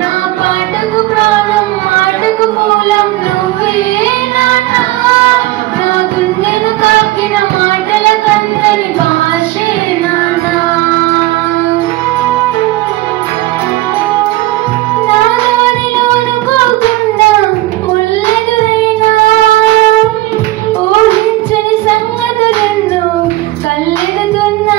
నా పాటకు ప్రాణం మాటకు మూలం నువ్వే నాన్నా నా గుండెను తాకిన మాటల కందని భాషే నాన్నా నా దారిలోను పోకుండా ముల్లెదురైనా ఊహించని సంగతులెన్నో కళ్ళెదుతున్నా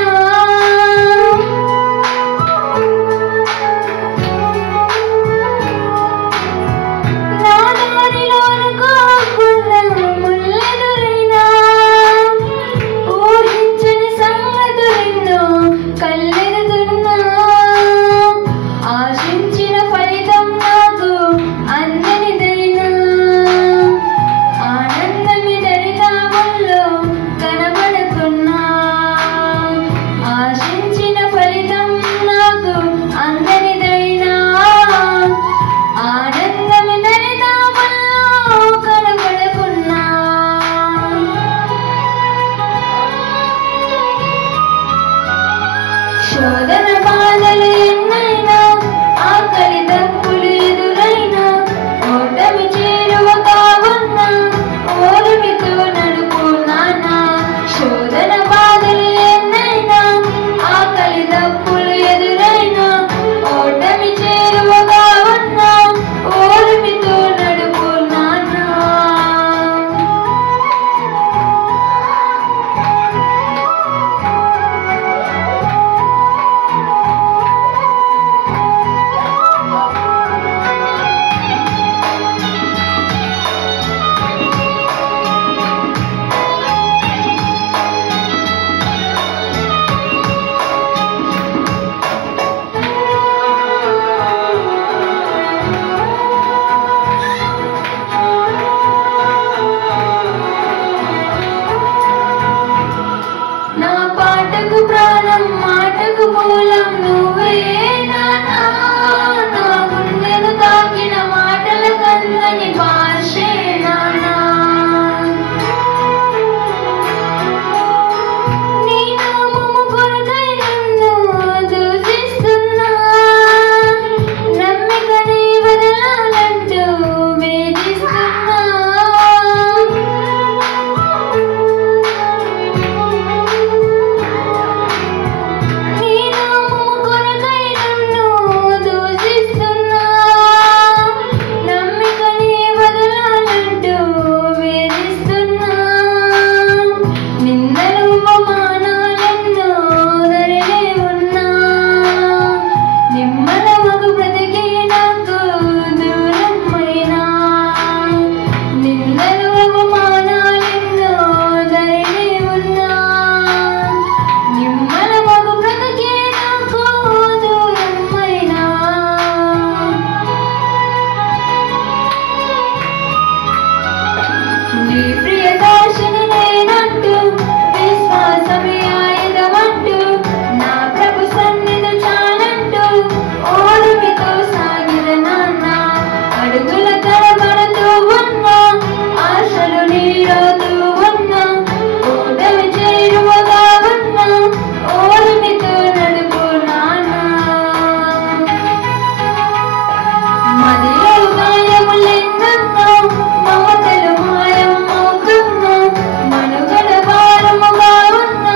శోధన బాధలు ఎన్నైనా ఆకలి దప్పులు ఎదురైనా ఓటమి చేరువగా ఉన్నా ఓర్మితో నడుపు నాన్నా శోధన బాధలు ఎన్నైనా ఆకలి దప్పులు ఎదురైనా ఓటమి చేరువగా ఉన్నా ఓర్మితో నడుపు నాన్నా నా పాటకు ప్రాణం మాటకు మూలం నువ్వే నాన్నా నా గుండెను తాకిన మాటల కందని భాషే నాన్నా నీ నామము కొరకై నన్ను దూషిస్తున్నా నమ్మికని వదలాలంటూ వేధిస్తున్నా నీ ప్రియదాసుని నేనంటూ విశ్వాసమే ఆయుధమంటూ నా ప్రభు సన్నిధి చాలంటూ ఓర్మితో సాగిన నాన్న అడుగుల తరబడుతూ ఉన్నా ఆశలు నీరోతూ ఉన్నా ఓటమి చేరువగా ఉన్నా ఓర్మితో నడుపు నాన్న మదిలో గాయములెన్నో మమతలు మాయమవుతున్నా మనుగడ భారముగా ఉన్నా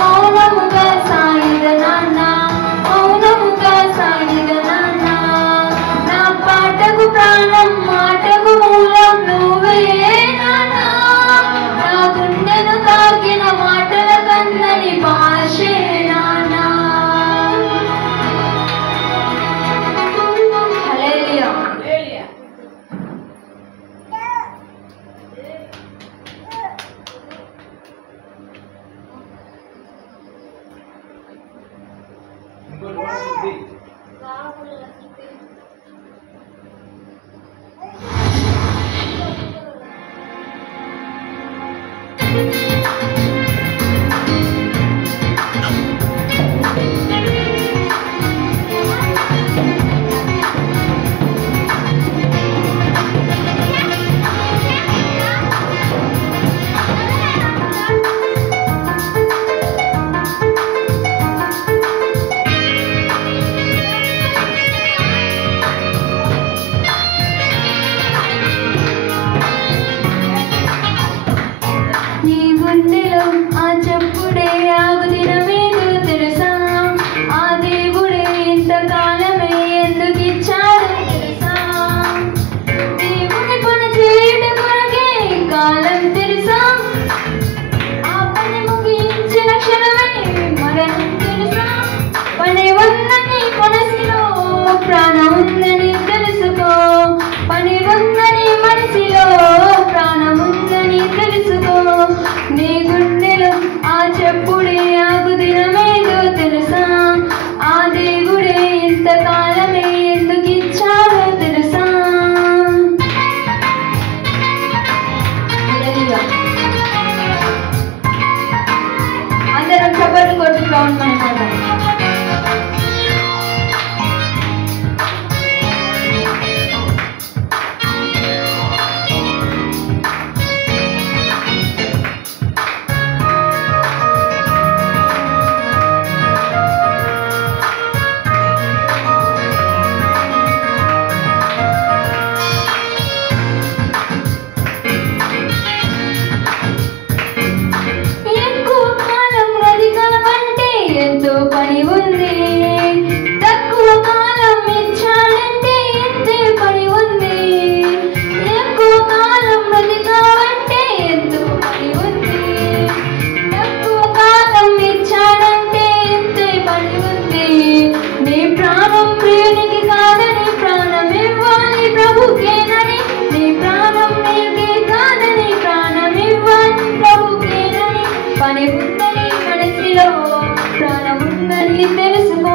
మౌనముగా సాగిన నాన్న మౌనముగా సాగిన నాన్న నా పాటకు ప్రాణం మాటకు మూలం నువ్వే నాన్నా నా గుండెను తాకిన మాటల కందని భాషే నాన్నా హల్లెలూయా తక్కువ కాలం ఇచ్చాడంటే ఎంతే పని ఉంది. ఎక్కువ కాలం బ్రతికావంటే ఎంతో పని ఉంది. తక్కువ కాలం ఇచ్చాడంటే ఎంతే పని ఉంది. నీ ప్రాణం ప్రియునికి కాదని ప్రాణం ఇవ్వాలి ప్రభుకేనని. నీ ప్రాణం నీకే కాదని ప్రాణం ఇవ్వాలి ప్రభుకేనని. పని ఉందని మనసులో ప్రాణం ఉందని తెలుసుకో.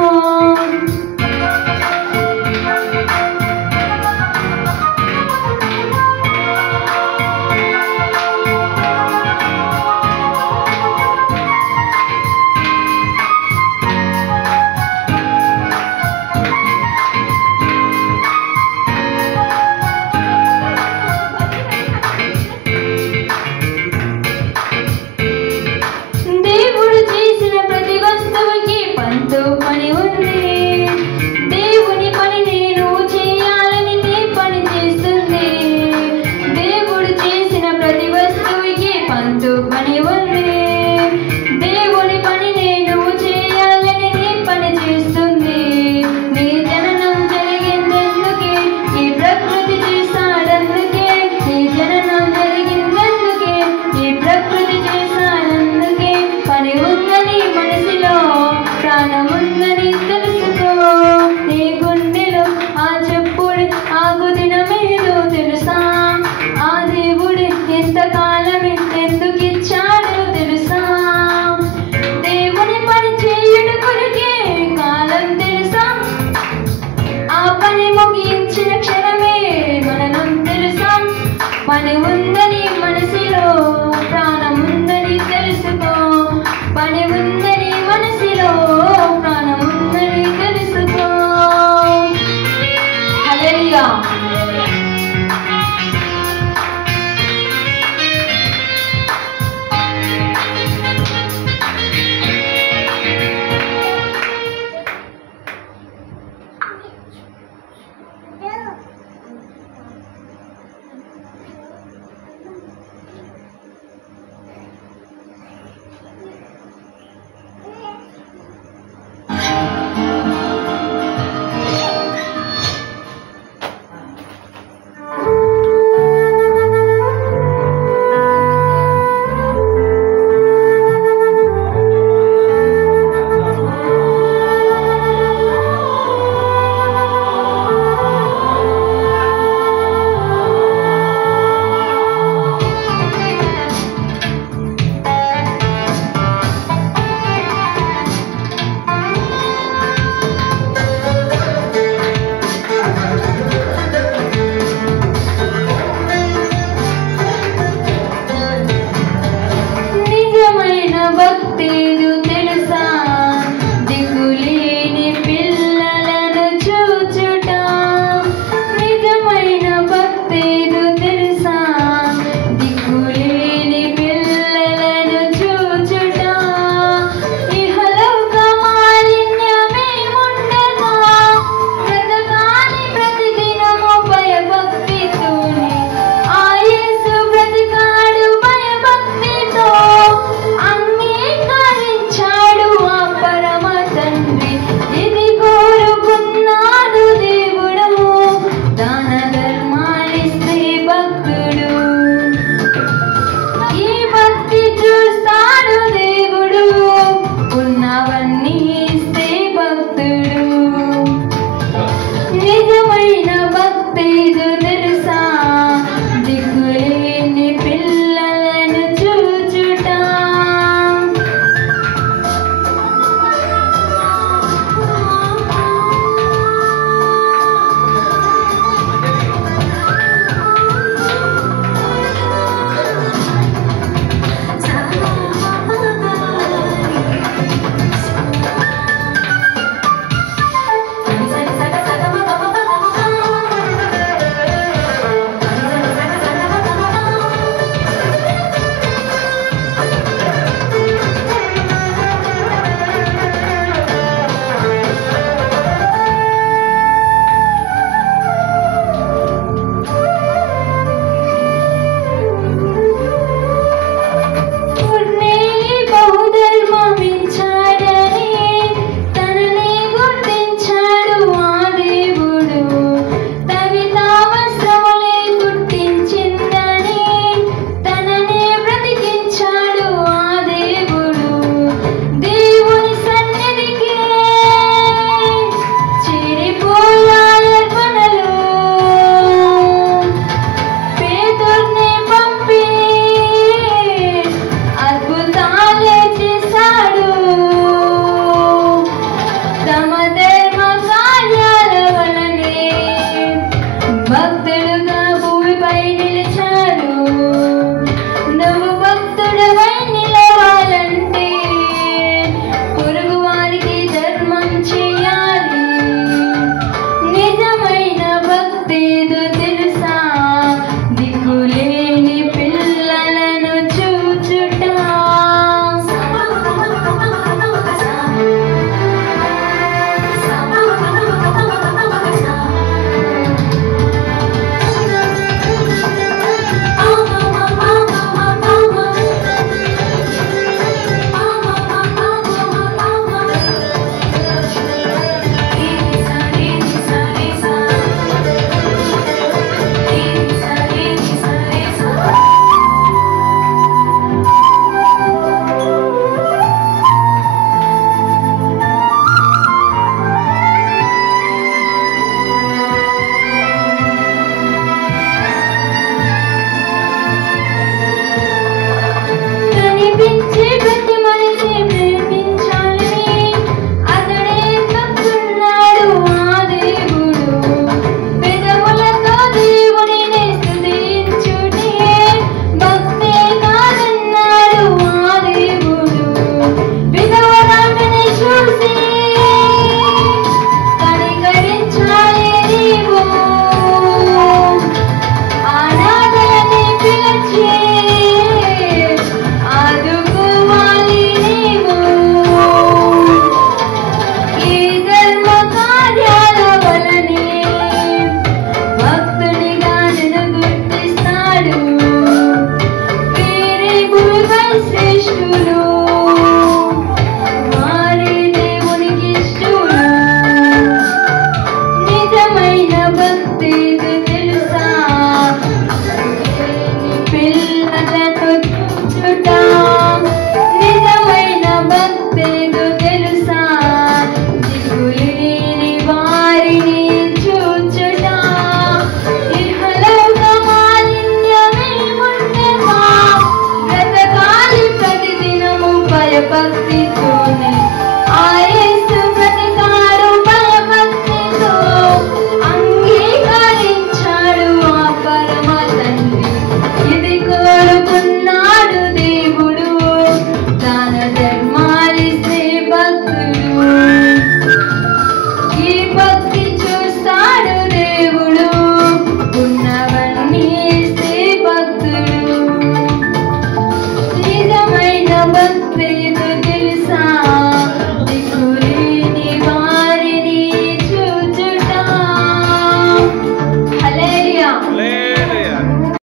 హల్లెలూయా.